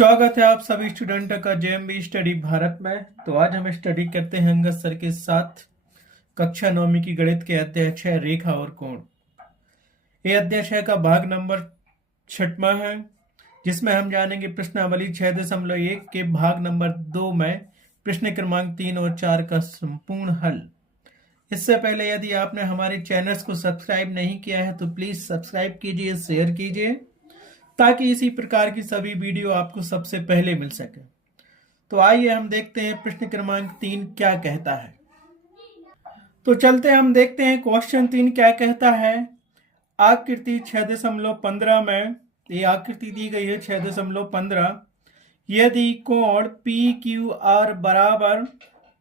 स्वागत है आप सभी स्टूडेंट का जेएमबी स्टडी भारत में। तो आज हम स्टडी करते हैं अंगद सर के साथ कक्षा 9वीं की गणित के अध्याय 6 रेखा और कोण। ये अध्याय 6 का भाग नंबर 6वां है, जिसमें हम जानेंगे प्रश्नावली 6.1 के भाग नंबर 2 में प्रश्न क्रमांक 3 और 4 का संपूर्ण हल। इससे पहले यदि आपने हमारे चैनल्स को सब्सक्राइब नहीं किया है तो प्लीज सब्सक्राइब कीजिए, शेयर कीजिए, ताकि इसी प्रकार की सभी वीडियो आपको सबसे पहले मिल सके। तो आइए हम देखते हैं प्रश्न क्रमांक 3 क्या कहता है। तो चलते हम देखते हैं क्वेश्चन 3 क्या कहता है। आकृति 6.15 में ये आकृति दी गई है 6.15। यदि कोण PQR बराबर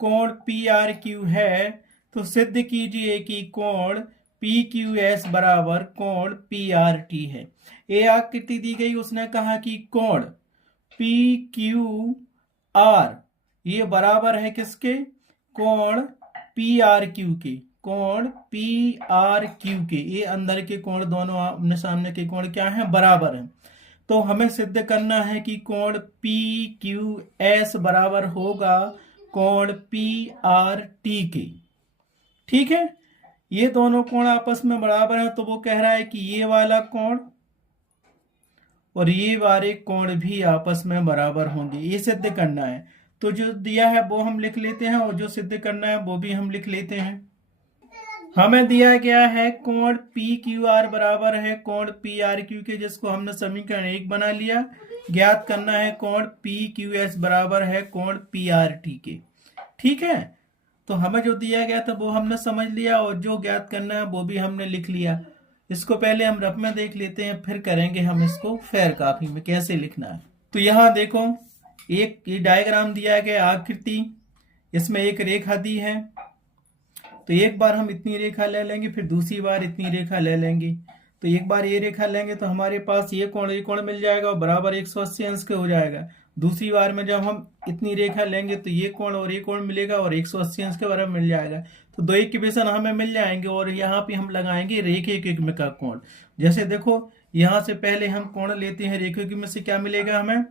कोण PRQ है तो सिद्ध कीजिए कि कोण PQS बराबर कोण PRT है। ये आकृति दी गई, उसने कहा कि कोण PQR ये बराबर है किसके? कोण PRQ के। कोण PRQ के, ये अंदर के कोण दोनों आमने सामने के कोण क्या है? बराबर है। तो हमें सिद्ध करना है कि कोण PQS बराबर होगा कोण PRT के। ठीक है, ये दोनों कोण आपस में बराबर है, तो वो कह रहा है कि ये वाला कोण और ये वाले कोण भी आपस में बराबर होंगे। ये सिद्ध करना है। तो जो दिया है वो हम लिख लेते हैं और जो सिद्ध करना है वो भी हम लिख लेते हैं। हमें दिया गया है कोण PQR बराबर है कोण PRQ के, जिसको हमने समीकरण 1 बना लिया। ज्ञात करना है कोण PQS बराबर है कोण PRT के। ठीक है, तो हमें जो दिया गया था वो हमने समझ लिया और जो ज्ञात करना है वो भी हमने लिख लिया। इसको पहले हम रफ में देख लेते हैं, फिर करेंगे हम इसको फेयर कॉपी में कैसे लिखना है। तो यहाँ देखो, एक ये डायग्राम दिया गया आकृति, इसमें एक रेखा दी है। तो एक बार हम इतनी रेखा ले लेंगे, फिर दूसरी बार इतनी रेखा ले लेंगे। तो एक बार ये रेखा लेंगे तो हमारे पास ये कोण मिल जाएगा और बराबर 180 अंश के हो जाएगा। दूसरी बार में जब हम इतनी रेखा लेंगे तो ये कोण और ये कोण मिलेगा और 180 अंश के बराबर मिल जाएगा। तो दो इक्वेशन हमें मिल जाएंगे और यहाँ पे हम लगाएंगे रेखिक का कोण। जैसे देखो, यहाँ से पहले हम कोण लेते हैं रेखिक में से, क्या मिलेगा हमें?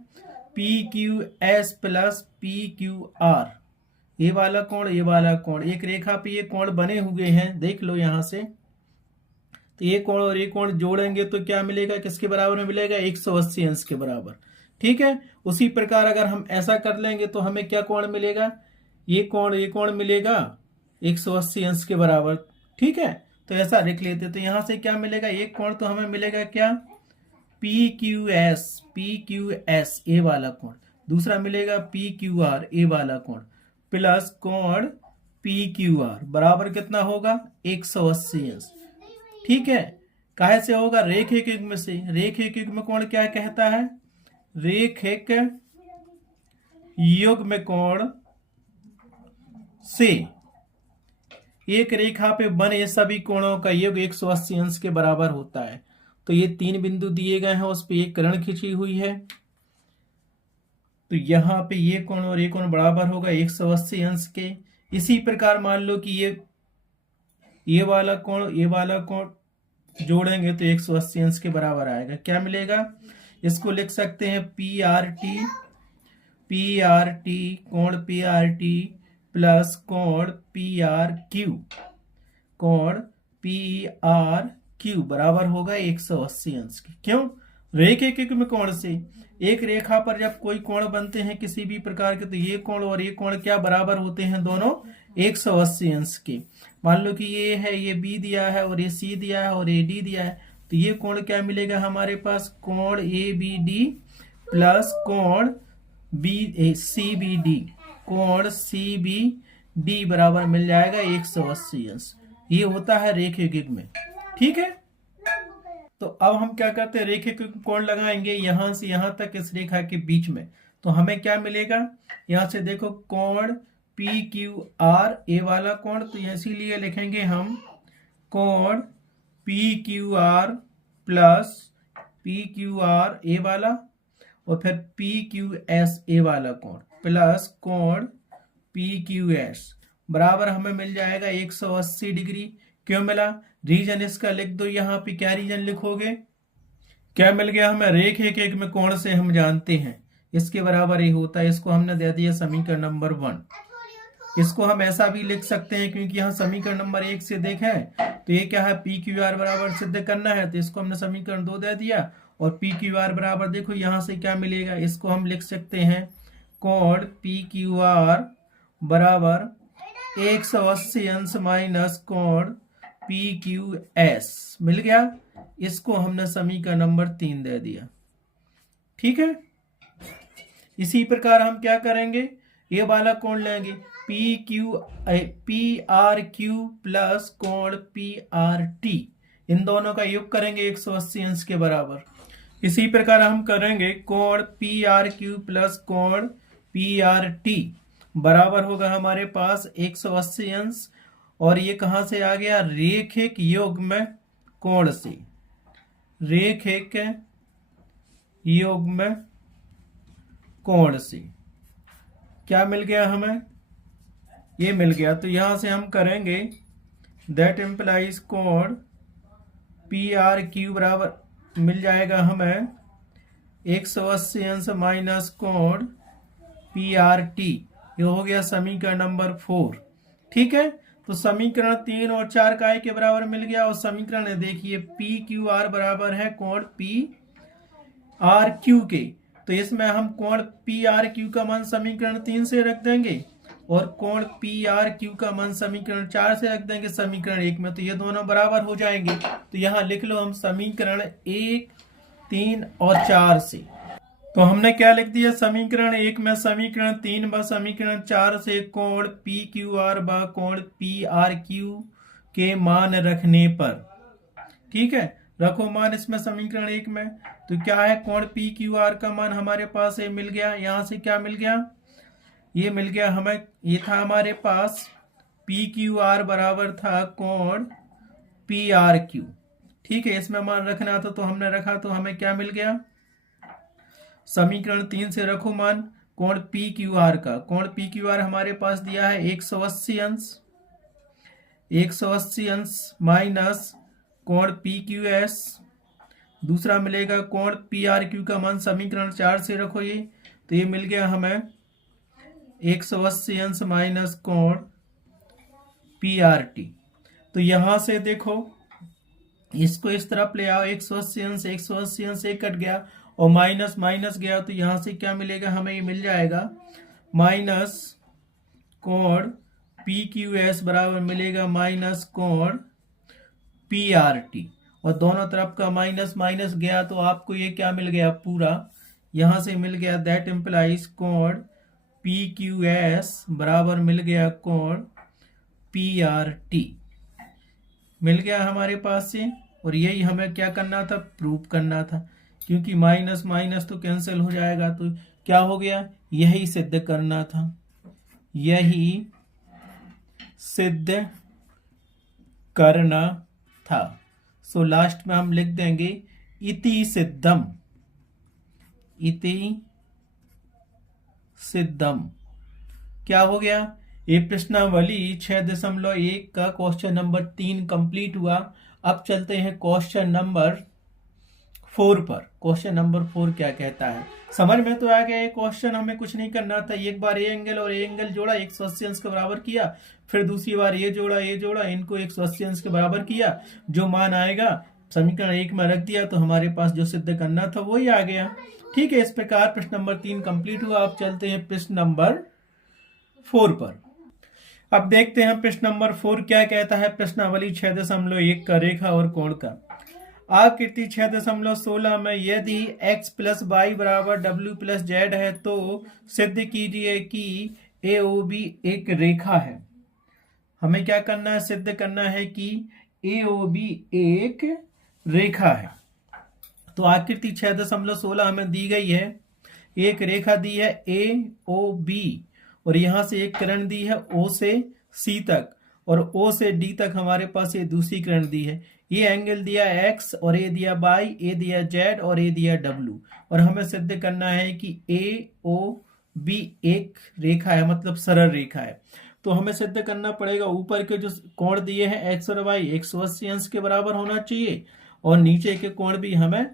PQS प्लस PQR, ये वाला कोण ये वाला कोण, एक रेखा पे ये कोण बने हुए हैं, देख लो यहाँ से। तो ये कोण और ये कोण जोड़ेंगे तो क्या मिलेगा? किसके बराबर में मिलेगा? 180 अंश के बराबर। ठीक है, उसी प्रकार अगर हम ऐसा कर लेंगे तो हमें क्या कोण मिलेगा? ये कोण मिलेगा 180 अंश के बराबर। ठीक है, तो ऐसा लिख लेते। तो यहां से क्या मिलेगा? एक कोण तो हमें मिलेगा क्या? PQS ए वाला कोण। दूसरा मिलेगा PQR ए वाला कोण प्लस कोण PQR बराबर कितना होगा? 180 अंश। ठीक है, काहे से होगा? रेखिक युग्म से। रेखिक युग्म कोण क्या कहता है? रेखिक युग्म कोण से एक रेखा पे बने सभी कोणों का योग 180 अंश के बराबर होता है। तो ये 3 बिंदु दिए गए हैं, उस पे एक किरण खींची हुई है। तो यहाँ पे ये कोण और ये कोण बराबर होगा 180 अंश के। इसी प्रकार मान लो कि ये वाला कोण जोड़ेंगे तो 180 अंश के बराबर आएगा। क्या मिलेगा? इसको लिख सकते हैं PRT कोण PRT प्लस कोण PRQ बराबर होगा 180 अंश के। क्यों? रेखिक युग्म कोण से एक रेखा पर जब कोई कोण बनते हैं किसी भी प्रकार के, तो ये कोण और ये कोण क्या बराबर होते हैं? दोनों 180 अंश के। मान लो कि ये है, ये B दिया है और ये C दिया है और ये D दिया है। तो ये कोण क्या मिलेगा हमारे पास? कोण ABD प्लस कोण CBD, कोण CBD बराबर मिल जाएगा 180 अंश। ये होता है रेखिक युग्म। ठीक है, तो अब हम क्या करते हैं? रेखिक कोण लगाएंगे यहां से यहां तक, इस रेखा के बीच में। तो हमें क्या मिलेगा? यहां से देखो, कोण PQR ए वाला कोण, तो इसीलिए लिखेंगे हम कोण PQR प्लस PQR ए वाला और फिर PQS ए वाला कोण प्लस कोण PQS बराबर हमें मिल जाएगा 180 डिग्री। क्यों मिला? रीजन इसका लिख दो यहाँ पे। क्या रीजन लिखोगे? क्या मिल गया हमें? रेखिक युग्म कोण से हम जानते हैं इसके बराबर ये होता है। इसको हमने दे दिया समीकरण नंबर 1। इसको हम ऐसा भी लिख सकते हैं, क्योंकि यहाँ समीकरण नंबर 1 से देखें तो ये क्या है, पी क्यू आर बराबर सिद्ध करना है, तो इसको हमने समीकरण 2 दे दिया। और पी क्यू आर बराबर देखो यहाँ से क्या मिलेगा, इसको हम लिख सकते हैं कोण पी क्यू आर बराबर 180 अंश माइनस कोण पी क्यू एस मिल गया। इसको हमने समीकरण नंबर 3 दे दिया। ठीक है, इसी प्रकार हम क्या करेंगे, ये वाला कोण लेंगे पी आर क्यू प्लस कोण पी आर टी, इन दोनों का योग करेंगे 180 अंश के बराबर। इसी प्रकार हम करेंगे कोण पी आर क्यू प्लस कोण पी आर टी बराबर होगा हमारे पास 180 अंश, और ये कहां से आ गया, रेखिक युग्म कोण से, रेखिक युग्म कोण से क्या मिल गया हमें, ये मिल गया। तो यहां से हम करेंगे दैट इम्प्लाइज कोण पी आर क्यू बराबर मिल जाएगा हमें 180 अंश माइनस कोण पी आर टी, ये हो गया समीकरण नंबर 4। ठीक है, तो समीकरण 3 और 4 काय के बराबर मिल गया, और समीकरण देखिए पी क्यू आर बराबर है कोण पी आर क्यू के, तो इसमें हम कोण पी आर क्यू का मान समीकरण 3 से रख देंगे, और कोण पी आर क्यू का मान समीकरण 4 से रख देंगे समीकरण 1 में, तो ये दोनों बराबर हो जाएंगे। तो यहाँ लिख लो हम समीकरण 1, 3 और 4 से। तो हमने क्या लिख दिया, समीकरण 1 में समीकरण 3 व समीकरण 4 से कोण पी क्यू आर व कोण पी आर क्यू के मान रखने पर, ठीक है, रखो मान इसमें समीकरण 1 में, तो क्या है, कोण पी क्यू आर का मान हमारे पास ये मिल गया, यहां से क्या मिल गया, ये मिल गया हमें, ये था हमारे पास पी क्यू आर बराबर था कोण पी आर क्यू। ठीक है, इसमें मान रखना था तो हमने रखा, तो हमें क्या मिल गया, समीकरण 3 से रखो मान कोण पी क्यू आर का, कोण पी क्यू आर हमारे पास दिया है 180 अंश, 180 अंश माइनस कोण पी क्यू एस, दूसरा मिलेगा कोण पी आर क्यू का मान समीकरण 4 से रखो ये, तो ये मिल गया हमें 180 अंश माइनस कोण पी आर टी। तो यहां से देखो इसको इस तरफ ले आओ, 180 अंश 180 अंश एक कट गया और माइनस माइनस गया, तो यहां से क्या मिलेगा हमें, ये मिल जाएगा माइनस कोण पी क्यू एस बराबर मिलेगा माइनस कोण पी आर टी, और दोनों तरफ का माइनस माइनस गया तो आपको ये क्या मिल गया, पूरा यहां से मिल गया, दैट इम्प्लाइज कोण पी क्यू एस बराबर मिल गया कोण पी आर टी, मिल गया हमारे पास से। और यही हमें क्या करना था, प्रूव करना था, क्योंकि माइनस माइनस तो कैंसिल हो जाएगा, तो क्या हो गया, यही सिद्ध करना था, यही सिद्ध करना था। सो लास्ट में हम लिख देंगे इति सिद्धम, इति सिद्धम। क्या हो गया, ये प्रश्नावली 6.1 का क्वेश्चन नंबर 3 कंप्लीट हुआ। अब चलते हैं क्वेश्चन नंबर 4 पर। क्वेश्चन नंबर 4 क्या कहता है, समझ में तो आ गया, ये क्वेश्चन हमें कुछ नहीं करना था, एक बार ये एंगल और ये एंगल जोड़ा 180 अंश के बराबर किया, फिर दूसरी बार ये जोड़ा इनको 180 अंश के बराबर किया, जो मान आएगा समीकरण 1 में रख दिया, तो हमारे पास जो सिद्ध करना था वही आ गया। ठीक है, इस प्रकार प्रश्न नंबर 3 कंप्लीट हुआ। अब चलते हैं प्रश्न नंबर 4 पर। अब देखते हैं प्रश्न नंबर 4 क्या कहता है। प्रश्नावली 6.1 का रेखा और कोण का आकृति 6.16 में यदि x प्लस वाई बराबर w प्लस जेड है तो सिद्ध कीजिए कि AOB एक रेखा है। हमें क्या करना है, सिद्ध करना है कि AOB एक रेखा है। तो आकृति 6.16 हमें दी गई है, एक रेखा दी है AOB, और यहां से एक किरण दी है O से C तक, और O से D तक हमारे पास ये दूसरी किरण दी है। ये एंगल दिया X और A दिया Y, A दिया Z और A दिया W, और हमें सिद्ध करना है कि AOB एक रेखा है, मतलब सरल रेखा है। तो हमें सिद्ध करना पड़ेगा ऊपर के जो कोण दिए हैं X और Y 180 अंश के बराबर होना चाहिए, और नीचे के कोण भी हमें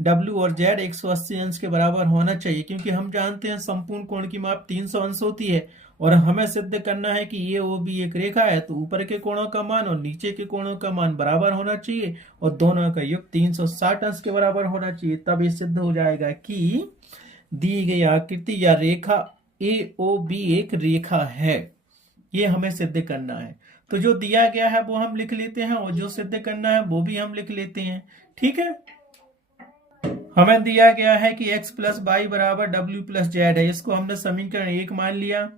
W और Z 180 अंश के बराबर होना चाहिए, क्योंकि हम जानते हैं संपूर्ण कोण की माप 300 अंश होती है और हमें सिद्ध करना है कि ये ओ बी एक रेखा है, तो ऊपर के कोणों का मान और नीचे के कोणों का मान बराबर होना चाहिए और दोनों का योग 360 अंश के बराबर होना चाहिए। तब ये सिद्ध हो जाएगा कि दी गई आकृति या रेखा ए ओ बी एक रेखा है। ये हमें सिद्ध करना है। तो जो दिया गया है वो हम लिख लेते हैं और जो सिद्ध करना है वो भी हम लिख लेते हैं। ठीक है, हमें दिया गया है कि x प्लस वाई बराबर w प्लस जेड है। इसको हमने समीकरण 1 मान लिया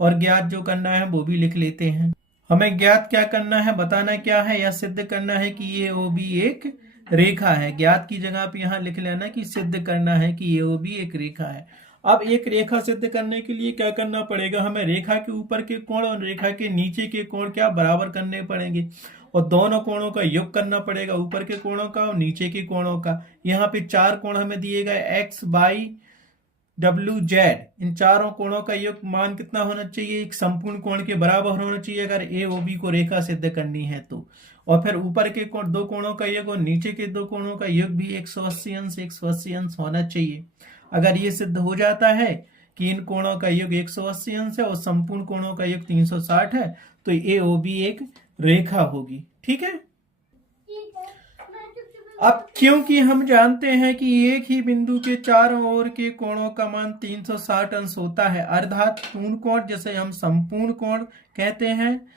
और ज्ञात जो करना है वो भी लिख लेते हैं। हमें ज्ञात क्या करना है, बताना क्या है या सिद्ध करना है कि ये ओ बी एक रेखा है। ज्ञात की जगह पे यहाँ लिख लेना कि सिद्ध करना है कि ये ओ बी एक रेखा है। अब एक रेखा सिद्ध करने के लिए क्या करना पड़ेगा, हमें रेखा के ऊपर के कोण और रेखा के नीचे के कोण क्या बराबर करने पड़ेंगे और दोनों कोणों का योग करना पड़ेगा, ऊपर के कोणों का और नीचे के कोणों का। यहाँ पे 4 कोण हमें दिए गए x, y, w, z। इन चारों कोणों का योग मान कितना होना चाहिए, एक संपूर्ण कोण के बराबर होना चाहिए अगर ए ओ बी को रेखा सिद्ध करनी है तो। और फिर ऊपर के दो कोणों का योग और नीचे के दो कोणों का योग भी 180 अंश 180 अंश होना चाहिए। अगर ये सिद्ध हो जाता है कि इन कोणों का योग 180 अंश है और संपूर्ण कोणों का योग 360 है, तो ए ओ बी एक रेखा होगी। ठीक है, अब क्योंकि हम जानते हैं कि एक ही बिंदु के चारों ओर के कोणों का मान 360 अंश होता है, अर्थात पूर्ण कोण जिसे हम संपूर्ण कोण कहते हैं,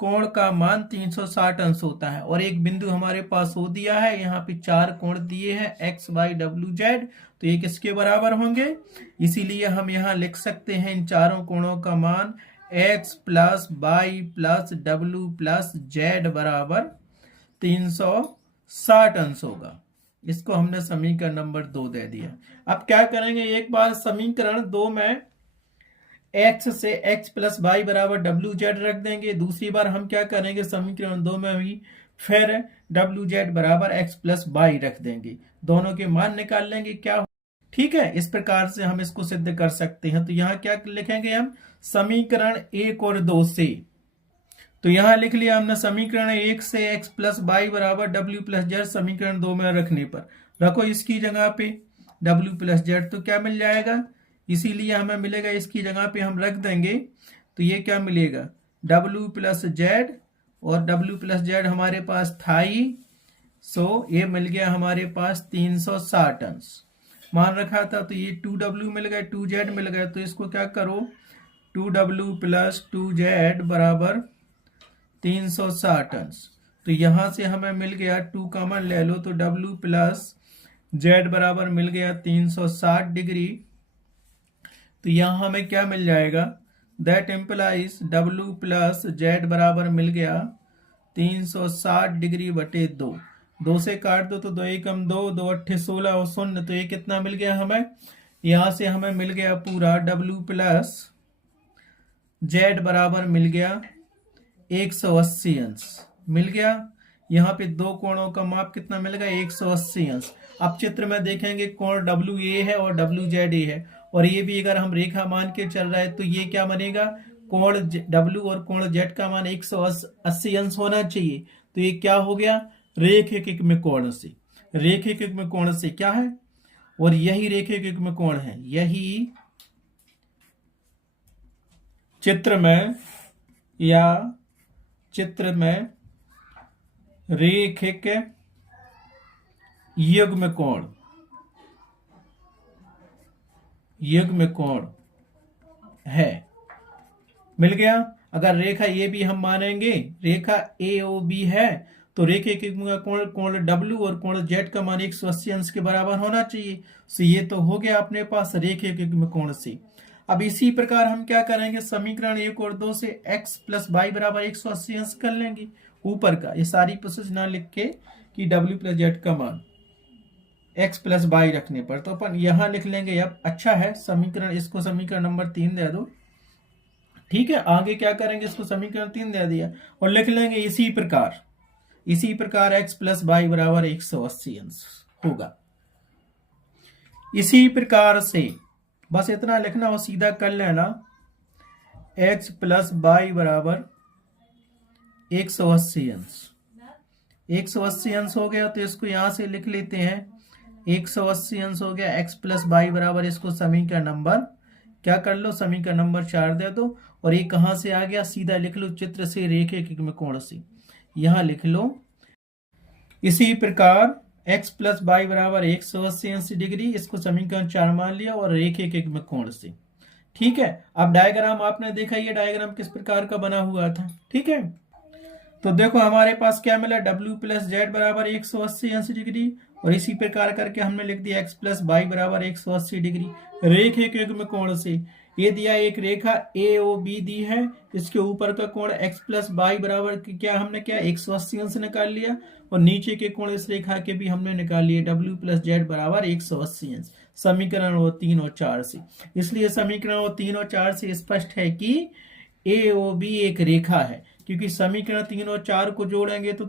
कोण का मान 360 अंश होता है। और एक बिंदु हमारे पास हो दिया है, यहाँ पे 4 कोण दिए हैं x, y, w, z, तो ये किसके बराबर होंगे, इसीलिए हम यहाँ लिख सकते हैं इन चारों कोणों का मान x plus y plus w plus z बराबर 360 अंश होगा। इसको हमने समीकरण नंबर 2 दे दिया। अब क्या करेंगे, एक बार समीकरण 2 में x से x प्लस वाई बराबर डब्ल्यू जेड रख देंगे। दूसरी बार हम क्या करेंगे, समीकरण 2 में भी फिर डब्ल्यू जेड बराबर x प्लस वाई रख देंगे, दोनों के मान निकाल लेंगे क्या। ठीक है, इस प्रकार से हम इसको सिद्ध कर सकते हैं। तो यहाँ क्या लिखेंगे हम, समीकरण 1 और 2 से, तो यहाँ लिख लिया हमने समीकरण 1 से x प्लस वाई बराबर w प्लस जेड, समीकरण 2 में रखने पर रखो इसकी जगह पे w प्लस जेड, तो क्या मिल जाएगा, इसीलिए हमें मिलेगा इसकी जगह पे हम रख देंगे, तो ये क्या मिलेगा w प्लस जेड, और w प्लस जेड हमारे पास था ही, सो ये मिल गया हमारे पास 360 अंश मान रखा था। तो ये 2w मिल गया, 2z मिल गया, तो इसको क्या करो 2w प्लस 2z बराबर 360 अंश। तो यहां से हमें मिल गया 2 कॉमन ले लो, तो w प्लस z बराबर मिल गया 360 डिग्री। तो यहाँ हमें क्या मिल जाएगा, that implies w plus z बराबर मिल गया 360 डिग्री बटे 2। 2 से काट दो तो 2 एकम 2, 2 अट्ठे 16 और 0, तो ये कितना मिल गया हमें, यहाँ से हमें मिल गया पूरा w प्लस z बराबर मिल गया 180 अंश मिल गया। यहाँ पे दो कोणों का माप कितना मिल गया, 180 अंश। अब चित्र में देखेंगे कोण डब्ल्यू ए है और डब्ल्यू जेड ए है, और ये भी अगर हम रेखा मान के चल रहा है तो ये क्या बनेगा, कोण डब्ल्यू और कोण जेड का मान 180 अंश होना चाहिए। तो ये क्या हो गया, रेखिक युग्म कोण से, रेखिक युग्म कोण से क्या है, और यही रेखिक युग्म कोण है, यही चित्र में रेखिक युग्म कोण है, मिल गया। अगर रेखा ये भी हम मानेंगे, रेखा ए ओ बी है, तो रेखिक युग्म कोण डब्ल्यू और कोण जेड का मान 180 अंश के बराबर होना चाहिए। तो ये तो हो गया अपने पास रेखिक युग्म कोण से। अब इसी प्रकार हम क्या करेंगे, समीकरण 1 और 2 से x प्लस वाई बराबर 180 अंश कर लेंगे ऊपर का, ये सारी प्रोसेस ना लिख के कि w प्लस जेड का मान x प्लस वाई रखने पर, तो अपन यहां लिख लेंगे। अब अच्छा है, समीकरण इसको समीकरण नंबर 3 दे दो। ठीक है, आगे क्या करेंगे, इसको समीकरण 3 दे दिया और लिख लेंगे इसी प्रकार x प्लस वाई बराबर 180 अंश होगा। इसी प्रकार से बस इतना लिखना और सीधा कर लेना, x प्लस वाई बराबर 180 अंश। 180 अंश हो गया, तो इसको यहां से लिख लेते हैं 180 अंश हो गया, x प्लस वाई बराबर, इसको समीकरण नंबर क्या कर लो, समीकरण नंबर 4 दे दो। और ये कहां से आ गया, सीधा लिख लो, चित्र से रेखे के कोण से, यहां लिख लो। इसी प्रकार x प्लस वाई बराबर 180 डिग्री, इसको समीकरण 4 मान लिया और रेखे के कोण से। ठीक है, अब डायग्राम आपने देखा, ये डायग्राम किस प्रकार का बना हुआ था। ठीक है, तो देखो हमारे पास क्या मिला, W प्लस जेड बराबर 180 डिग्री, और इसी प्रकार करके हमने लिख दिया x प्लस वाई बराबर 180 डिग्री रेखे के कोण से। ये दिया एक रेखा AOB दी है, इसके ऊपर का कोण x प्लस वाई बराबर क्या हमने क्या 180 अंश निकाल लिया, और नीचे के कोण इस रेखा के भी हमने निकाल लिए, W प्लस जेड बराबर 180 अंश, समीकरण 3 और 4 से। इसलिए समीकरण 3 और 4 से स्पष्ट है कि AOB एक रेखा है, क्योंकि समीकरण 3 और 4 को जोड़ेंगे तो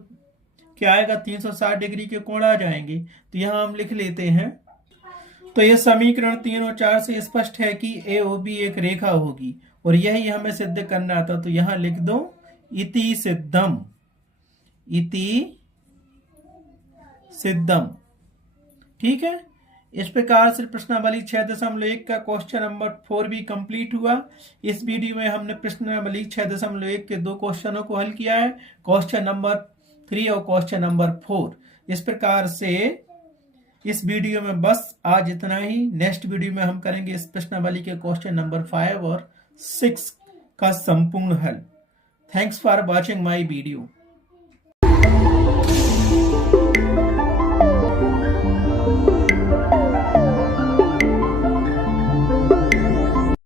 क्या आएगा, 360 डिग्री के कोण आ जाएंगे। तो यहां हम लिख लेते हैं, तो यह समीकरण 3 और 4 से स्पष्ट है कि AOB एक रेखा होगी, और यही हमें सिद्ध करना था। तो यहां लिख दो इति सिद्धम, इति सिद्धम। ठीक है, इस प्रकार से प्रश्नावली 6.1 का क्वेश्चन नंबर 4 भी कंप्लीट हुआ। इस वीडियो में हमने प्रश्नावली 6.1 के 2 क्वेश्चनों को हल किया है, क्वेश्चन नंबर 3 और क्वेश्चन नंबर 4। इस प्रकार से इस वीडियो में बस आज इतना ही। नेक्स्ट वीडियो में हम करेंगे इस प्रश्नावली के क्वेश्चन नंबर 5 और 6 का संपूर्ण हल। Thanks for watching my video.